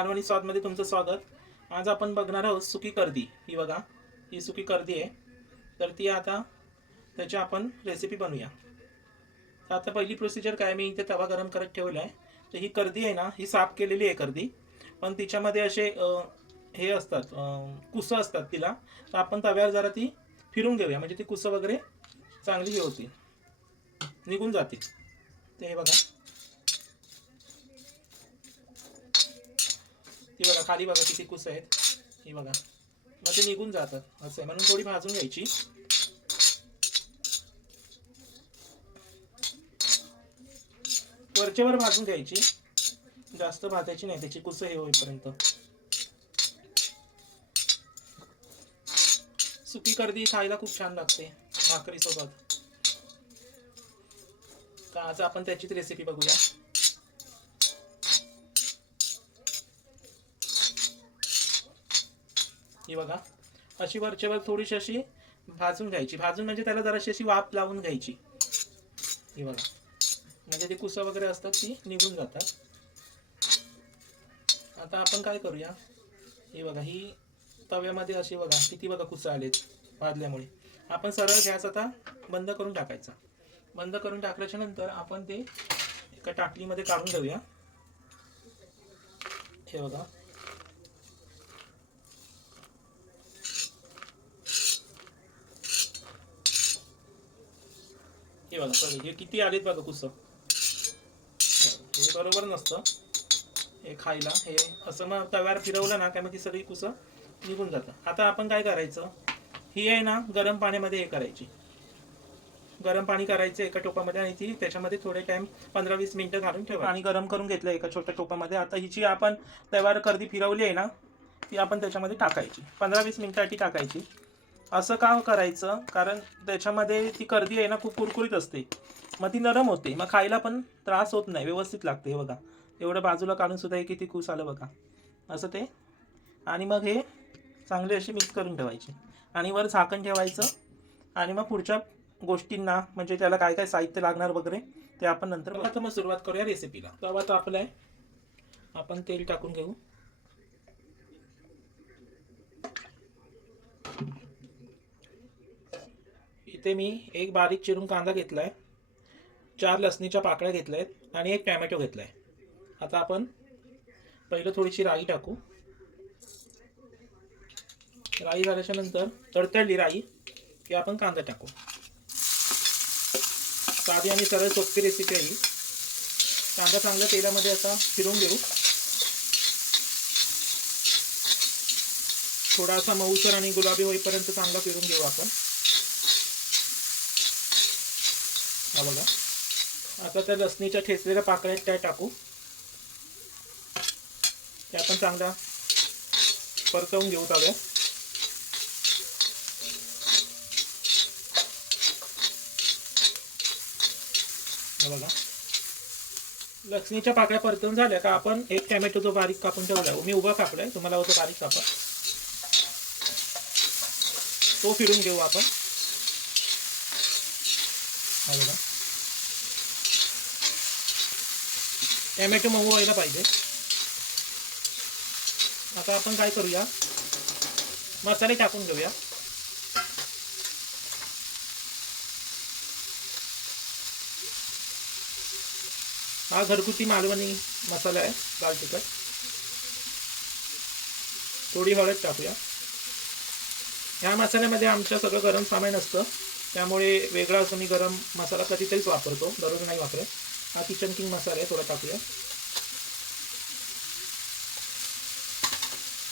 मालवणी स्वादमध्ये तुमचं स्वागत. आज आपण बघणार आहोत सुकी कर्दी. ही बघा ही सुकी कर्दी आहे. तर ती आता त्याची आपण रेसिपी बनवूया. तर आता पहिली प्रोसिजर काय मी इथे तवा गरम करत ठेवला आहे तर ही कर्दी आहे ना ही साफ केलेली आहे कर्दी. पण तिच्यामध्ये असे हे असतात कुसं असतात तिला. तर आपण तव्यावर जरा ती फिरून घेऊया. म्हणजे ती कुसं वगैरे चांगली हे होती निघून जाते ते हे बघा. ती बघा खाली बघा किती कुस आहेत. ही बघा. मग ते निघून जातात. असं आहे. म्हणून थोडी भाजून घ्यायची. वरचेवर भाजून घ्यायची. जास्त भाजायची नाही. त्याची कुस हे होईपर्यंत. सुकी कर्दी खायला खूप छान लागते भाकरी सोबत तर आज आपण त्याचीच रेसिपी बघूया. ही बघा. अशी वरच्यावर थोडीशी अशी भाजून घ्यायची. भाजून म्हणजे त्याला जराशी अशी वाफ लावून घ्यायची. ही बघा. म्हणजे ती कुसं वगैरे असतात ती निघून जातात. आता आपण काय करूया? ही बघा ही तव्यामध्ये अशी बघा किती बघा कुसं आलेत भाजल्यामुळे. आपण सरळ गॅस आता बंद करून टाकायचा. बंद करून टाकल्याच्या नंतर आपण ते एका टाकलीमध्ये काढून घेऊया हे बघा. हे बघा सॉरी हे किती आलेत बघा कुसं. हे बरोबर नसतं. हे खायला हे असं मग तव्यावर फिरवलं ना काय मग ती सगळी कुसं निघून जातं. आता आपण काय करायचं? ही आहे ना गरम पाण्यामध्ये हे करायची. गरम पाणी करायचं एका टोपामध्ये आणि ती त्याच्यामध्ये थोडे टाइम पंधरा वीस मिनिटं घालून ठेवा आणि गरम करून घेतलं एका छोट्या टोपामध्ये. आता हिची आपण तव्यावर कर्दी फिरवली आहे ना ती आपण त्याच्यामध्ये टाकायची. पंधरा वीस मिनटासाठी टाकायची. असं का करायचं? कारण त्याच्यामध्ये ती कर्दी आहे ना खूप कुरकुरीत असते. मग ती नरम होते. मग खायला पण त्रास होत नाही. व्यवस्थित लागते हे बघा. एवढं बाजूला काढून सुद्धा हे किती खूस आलं बघा. असं ते. आणि मग हे चांगले असे मिक्स करून ठेवायचे. आणि वर झाकण ठेवायचं. आणि मग पुढच्या गोष्टींना म्हणजे त्याला काय काय साहित्य लागणार वगैरे ते आपण नंतर बघू. आता मग सुरुवात करूया रेसिपीला तवा तापलाय आपण तेल टाकून घेऊ. इथे मी एक बारीक चिरून कांदा घेतलाय चार लसणीच्या पाकळ्या घेतल्या आहेत आणि एक टॅमॅटो आहे आता आपण पहिलं थोडीशी राई टाकू. राई झाल्याच्यानंतर तडतडली राई की आपण कांदा टाकू. साधी आणि सरळ सोपी रेसिपी आहे कांदा चांगल्या तेलामध्ये असा फिरून घेऊ. थोडासा मऊसर आणि गुलाबी होईपर्यंत चांगला फिरून घेऊ आपण. हा बघा. आता त्या लसणीच्या ठेचलेल्या पाकळ्या त्या टाकू. त्या पण चांगल्या परतवून घेऊ तव्यात बघा. लसणीच्या पाकळ्या परतून झाल्या का आपण एक टॅमॅटो जो बारीक कापून ठेवला मी उभा कापलाय तुम्हाला होतो बारीक कापा. तो फिरून घेऊ आपण. हा बघा. टॅमॅटो मऊ व्हायला पाहिजे. आता आपण काय करूया? मसाले टाकून घेऊया. हा घरगुती मालवणी मसाला आहे लाल तिखट. थोडी हळद टाकूया. ह्या मसाल्यामध्ये आमच्या सगळं गरम सामान असतं. त्यामुळे वेगळा असं मी गरम मसाला कधीतरीच वापरतो. दररोज नाही वापरत. हा किचन किंग मसाला आहे थोडा टाकूया.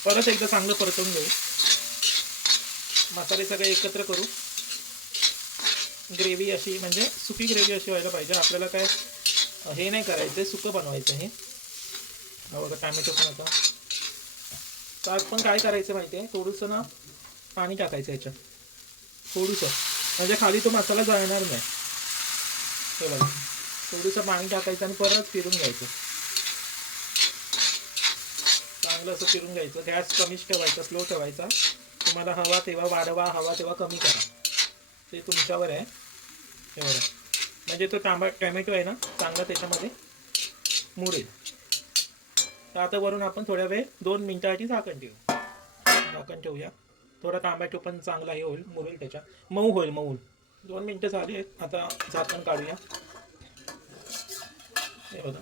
परत एकदा चांगलं परतवून घेऊ. मसाले सगळे एकत्र करू. ग्रेव्ही अशी म्हणजे सुकी ग्रेव्ही अशी व्हायला पाहिजे. आपल्याला काय हे नाही करायचं सुकं बनवायचं हे बघा टॅमॅटो पण आता. तर पण काय करायचं माहिती आहे? थोडंसं ना पाणी टाकायचं याच्यात. थोडंसं. म्हणजे खाली तो मसाला जाणार नाही. हे बघा. थोडंसं पाणी टाकायचं आणि परत फिरून घ्यायचं. चांगलं असं फिरून घ्यायचं. गॅस कमीच ठेवायचा स्लो ठेवायचा. तुम्हाला हवा तेव्हा वाढवा हवा तेव्हा कमी करा. ते तुमच्यावर आहे. हे बघा. म्हणजे तो तांबा टॅमॅटो आहे ना चांगला त्याच्यामध्ये मुरेल तर आता वरून आपण थोड्या वेळ दोन मिनटासाठी झाकण ठेवू. झाकण ठेवूया. थोडा टोमॅटो पण चांगला हे होईल मुरेल त्याच्या. मऊ होईल मऊ दोन मिनटं झाली आहेत. आता झाकण काढूया. हे बघा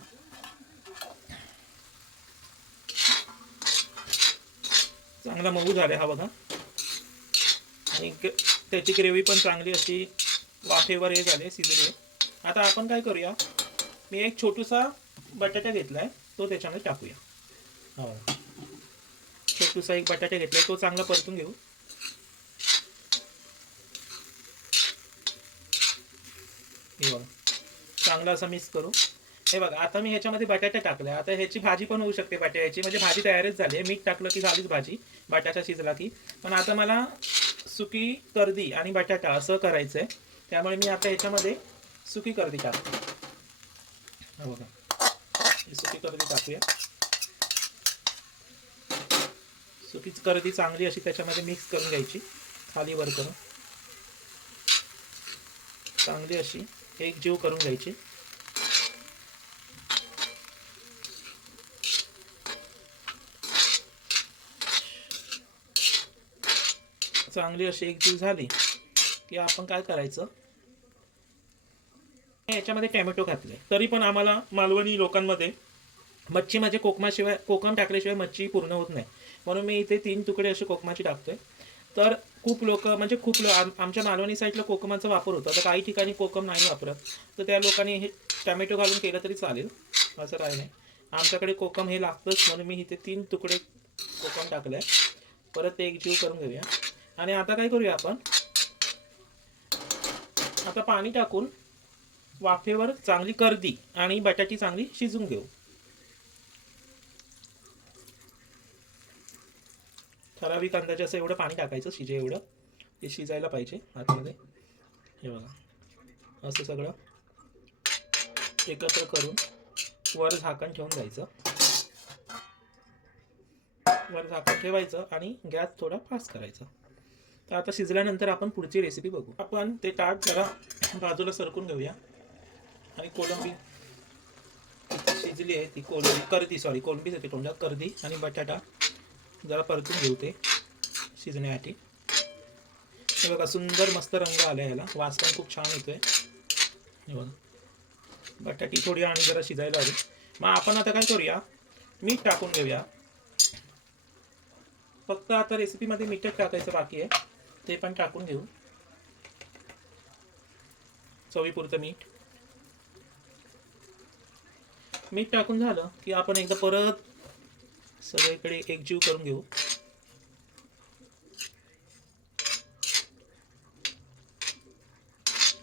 चांगला मऊ झाला हा बघा. आणि त्याची ग्रेव्ही पण चांगली अशी वाफेवर हे झाले शिजली आता आपण काय करूया? मी एक छोटूसा बटाटा घेतलाय तो त्याच्यामध्ये टाकूया. हो छोटूसा एक बटाटा घेतलाय तो चांगला परतून घेऊ. हे बघा. चांगला असा मिक्स करू. हे बघा आता मी ह्याच्यामध्ये बटाटा टाकलाय. आता ह्याची भाजी पण होऊ शकते बटाट्याची. म्हणजे भाजी तयारच झाली आहे. मीठ टाकलं की झालीच भाजी. बटाटा शिजला की. पण आता मला सुकी कर्दी आणि बटाटा असं करायचं आहे त्यामुळे मी आता ह्याच्यामध्ये सुकी कर्दी टाकतो. बघा. सुकी कर्दी टाकूया. सुकी कर्दी चांगली अशी त्याच्यामध्ये मिक्स करून घ्यायची. खाली वर करून. चांगली अशी एक जीव करून घ्यायची. चांगली अशी एक दिवस झाली की आपण काय करायचं? याच्यामध्ये टॅमॅटो घातले. तरी पण आम्हाला मालवणी लोकांमध्ये मच्छी म्हणजे कोकमाशिवाय कोकम टाकल्याशिवाय मच्छी पूर्ण होत नाही. म्हणून मी इथे तीन तुकडे असे कोकमाची टाकतोय. तर खूप लोक म्हणजे खूप लो आमच्या मालवणी साईडला कोकमाचा वापर होतो. तर काही ठिकाणी कोकम नाही वापरत. तर त्या लोकांनी हे टॅमॅटो घालून केलं तरी चालेल. असं काही नाही. आमच्याकडे कोकम हे लागतंच. म्हणून मी इथे तीन तुकडे कोकम टाकलं आहे परत ते एक जीव करून घेऊया. आणि आता काय करूया आपण? आता पाणी टाकून वाफेवर चांगली कर्दी आणि बटाटी चांगली शिजून घेऊ. ठराविक अंदाजे असं एवढं पाणी टाकायचं शिजे एवढं. ते शिजायला पाहिजे आतमध्ये. हे बघा. असं सगळं एकत्र करून वर झाकण ठेवून जायचं वर झाकण ठेवायचं आणि गॅस थोडा फास्ट करायचा. तर आता शिजल्यानंतर आपण पुढची रेसिपी बघू. आपण ते ताट जरा बाजूला सरकून घेऊया. आणि कोलंबी शिजली आहे ती कोलंबी कर्दी सॉरी कोलंबीच येते तोंडात कर्दी आणि बटाटा जरा परतून घेऊ ते शिजण्यासाठी. हे बघा सुंदर मस्त रंग आला याला. वास पण खूप छान येतो आहे बघा. बटाटी थोडी आणि जरा शिजायला हवी. मग आपण आता काय करूया? मीठ टाकून घेऊया. फक्त आता रेसिपीमध्ये मीठच टाकायचं बाकी आहे. ते पण टाकून घेऊ. चवीपुरतं मीठ. मीठ टाकून झालं की आपण एकदा परत सगळीकडे एकजीव करून घेऊ.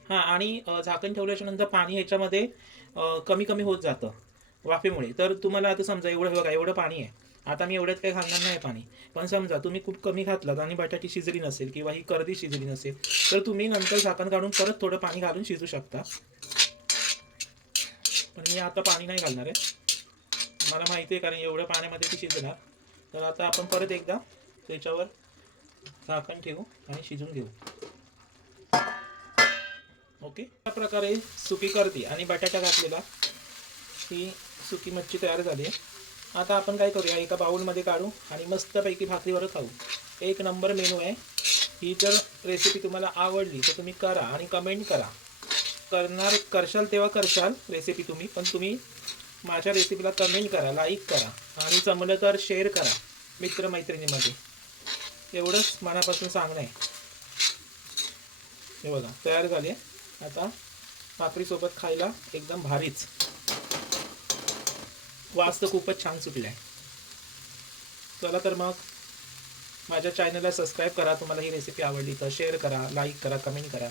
हा आणि झाकण ठेवल्याच्या नंतर पाणी ह्याच्यामध्ये कमी कमी होत जातं वाफेमुळे. तर तुम्हाला आता समजा एवढं बघा एवढं पाणी आहे. आता मी एवढ्यात काही घालणार नाही पाणी. पण समजा तुम्ही खूप कमी घातलात आणि बटाटी शिजली नसेल किंवा ही कर्दी शिजली नसेल तर तुम्ही नंतर झाकण काढून परत थोडं पाणी घालून शिजू शकता. पण मी आता पाणी नाही घालणार आहे. मला माहिती आहे कारण एवढ्या पाण्यामध्ये ती शिजणार. तर आता आपण परत एकदा त्याच्यावर झाकण ठेवू आणि शिजून घेऊ. ओके? अशा प्रकारे सुकी करते आणि बटाटा घातलेला ही सुकी मच्छी तयार झाली आहे. आता आपण काय करूया एका बाऊलमध्ये काढू आणि मस्तपैकी भाकरीवर खाऊ. एक नंबर मेनू आहे. ही जर रेसिपी तुम्हाला आवडली तर तुम्ही करा आणि कमेंट करा. करणार करशाल तेव्हा करशाल रेसिपी तुम्ही पण तुम्ही माझ्या रेसिपीला कमेंट करा लाईक करा आणि जमलं तर शेअर करा मित्रमैत्रिणीमध्ये. एवढंच मनापासून सांगणं आहे. हे बघा तयार झाले आता भाकरीसोबत खायला एकदम भारीच. वास तर खूपच छान सुटला आहे चला तर मग माझ्या चॅनलला सबस्क्राईब करा. तुम्हाला ही रेसिपी आवडली तर शेअर करा लाईक करा कमेंट करा.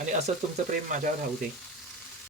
आणि असंच तुमचं प्रेम माझ्यावर राहू दे.